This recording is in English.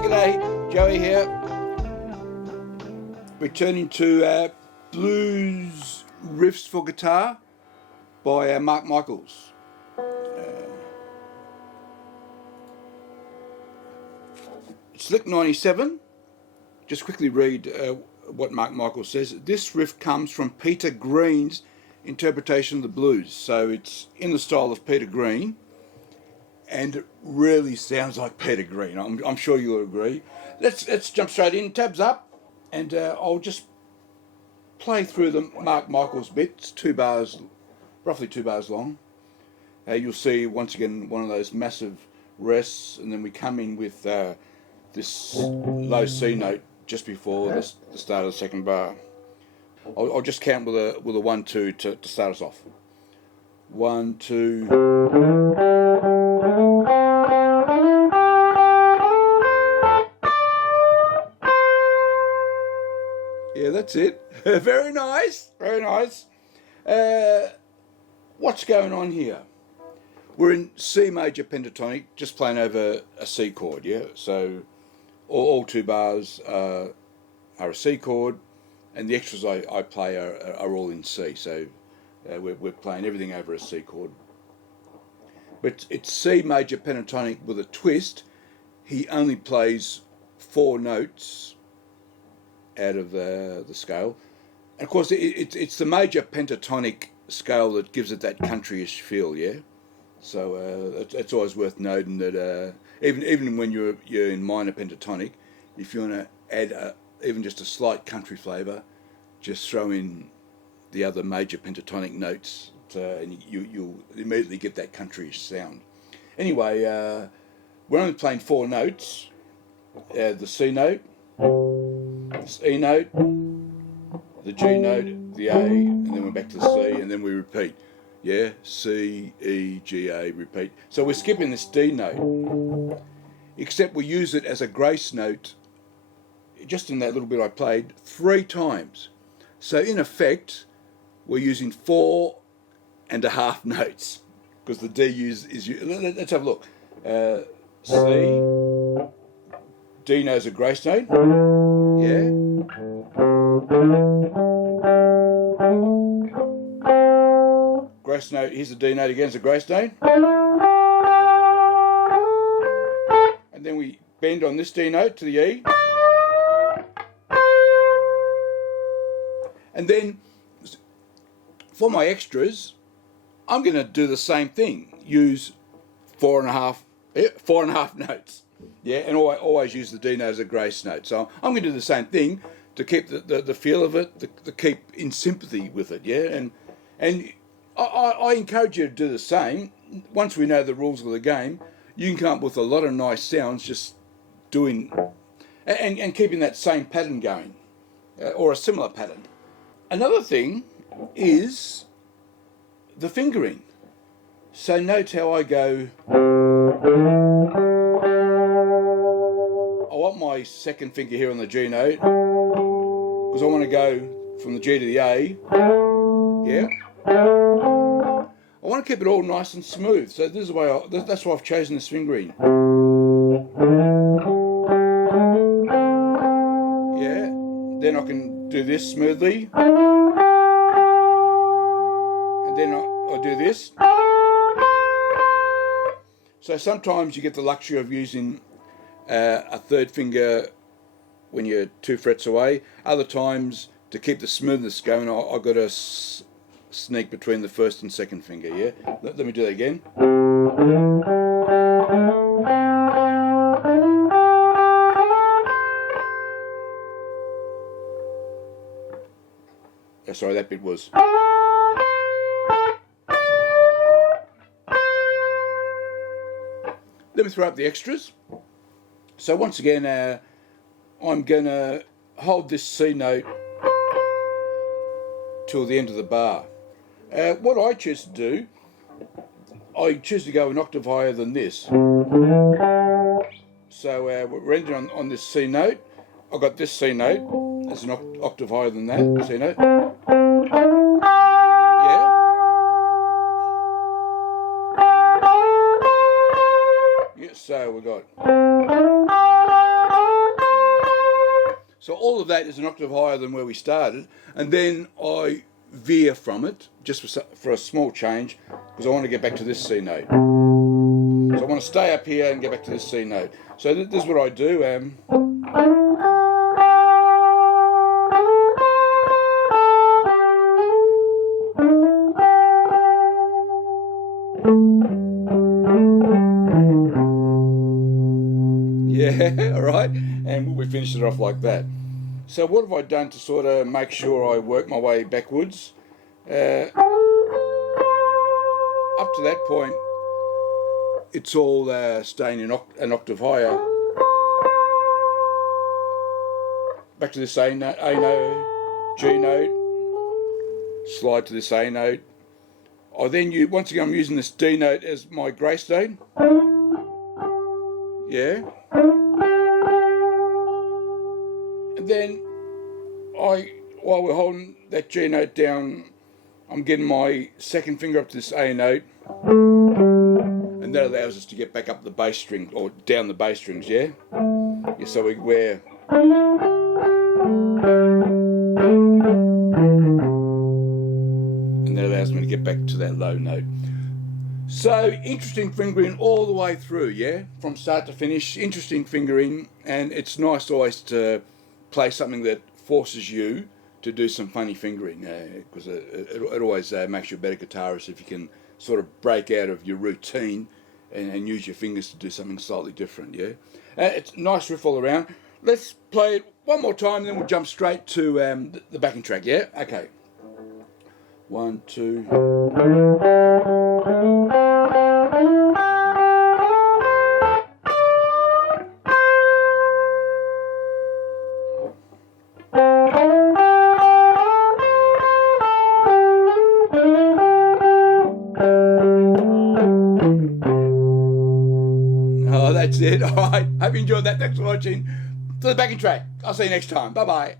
G'day, Joey here. Returning to Blues Riffs for Guitar by Mark Michaels. It's lick 97. Just quickly read what Mark Michaels says. This riff comes from Peter Green's interpretation of the blues. So it's in the style of Peter Green, and it really sounds like Peter Green. I'm sure you'll agree. Let's jump straight in. Tabs up, and I'll just play through the Mark Michaels bits. 2 bars, roughly 2 bars long. You'll see once again one of those massive rests, and then we come in with this low C note just before the start of the second bar. I'll just count with a 1-2 to start us off. 1, 2. Yeah, that's it. Very nice, very nice. What's going on here? We're in C major pentatonic, just playing over a C chord, yeah? So all 2 bars are a C chord, and the extras I play are all in C. So we're playing everything over a C chord. But it's C major pentatonic with a twist. He only plays 4 notes out of the scale. And of course, it's the major pentatonic scale that gives it that countryish feel, yeah? So it's always worth noting that even when you're in minor pentatonic, if you want to add even just a slight country flavour, just throw in the other major pentatonic notes, and you'll immediately get that countryish sound. Anyway, we're only playing 4 notes: the C note, the E note, the G note, the A, and then we're back to the C, and then we repeat. Yeah, C, E, G, A, repeat. So we're skipping this D note, except we use it as a grace note, just in that little bit I played, 3 times. So in effect, we're using 4.5 notes, because the D is. Let's have a look. C, D note's a grace note. Yeah. Grace note, here's the D note again, it's a grace note. And then we bend on this D note to the E. And then for my extras, I'm going to do the same thing. Use 4.5 notes. Yeah, and always use the D note as a grace note. So I'm going to do the same thing to keep the feel of it, to keep in sympathy with it, yeah? And I encourage you to do the same. Once we know the rules of the game, you can come up with a lot of nice sounds just doing and keeping that same pattern going, or a similar pattern. Another thing is the fingering. So note how I go. I want my second finger here on the G note, because I want to go from the G to the A. Yeah. I want to keep it all nice and smooth, so this is the way that's why I've chosen this fingering. Yeah, then I can do this smoothly, and then I do this. So sometimes you get the luxury of using a 3rd finger when you're 2 frets away. Other times, to keep the smoothness going, I've got to sneak between the 1st and 2nd finger, yeah? Let me do that again. Oh, sorry, that bit was. Let me throw up the extras. So once again, I'm going to hold this C note till the end of the bar. What I choose to do, I choose to go an octave higher than this. So we're ending on this C note. I've got this C note as an octave higher than that C note. Yeah. Yeah, so we got. So all of that is an octave higher than where we started, and then I veer from it just for a small change, because I want to get back to this C note. So I want to stay up here and get back to this C note. So this is what I do. Yeah, all right, and we finished it off like that. So what have I done to sort of make sure I work my way backwards? Up to that point, it's all staying in an octave higher. Back to this A note, G note, slide to this A note. I then once again I'm using this D note as my grace note. Yeah. And then while we're holding that G note down, I'm getting my second finger up to this A note, and that allows us to get back up the bass string, or down the bass strings, yeah? Yeah, so we're... and that allows me to get back to that low note. So, interesting fingering all the way through, yeah? From start to finish, interesting fingering, and it's nice always to play something that forces you to do some funny fingering, because it always makes you a better guitarist if you can sort of break out of your routine and use your fingers to do something slightly different, yeah? It's a nice riff all around. Let's play it one more time, then we'll jump straight to the backing track, yeah? Okay. 1, 2... Oh, that's it. All right. Hope you enjoyed that. Thanks for watching. To the backing track. I'll see you next time. Bye-bye.